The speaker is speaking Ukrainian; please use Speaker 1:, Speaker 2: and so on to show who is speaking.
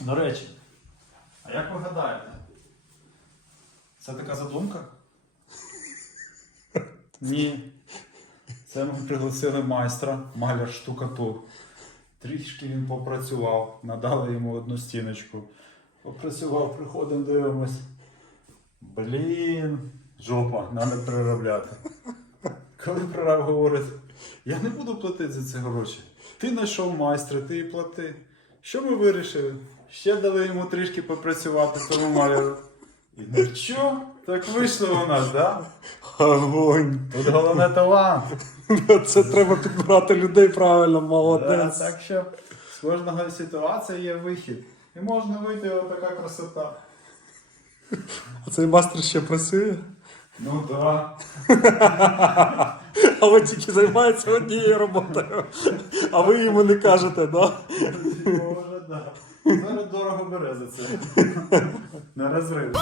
Speaker 1: До речі, а як ви гадаєте? Це така задумка? Ні. Це ми пригласили майстра, маляр штукатур. Трішки він попрацював, надали йому одну стіночку. Попрацював, приходимо, дивимось. Блін, жопа, треба переробляти. Коли прораб говорить, я не буду платити за це гроші. Ти знайшов майстра, ти і плати. Що ми вирішили? Ще дали йому трішки попрацювати тому маляру. Ну що? Так вийшло у нас, так? Да?
Speaker 2: Огонь.
Speaker 1: Тут головне талант.
Speaker 2: Це треба підбирати людей правильно,
Speaker 1: Да, так що з кожного ситуації є вихід. І можна вийти отака красота.
Speaker 2: А цей мастер ще працює?
Speaker 1: Ну так.
Speaker 2: А ви тільки займаєтеся однією роботою. А ви йому не кажете, да?
Speaker 1: Може, так. Зараз дорого бере за це. На розрив.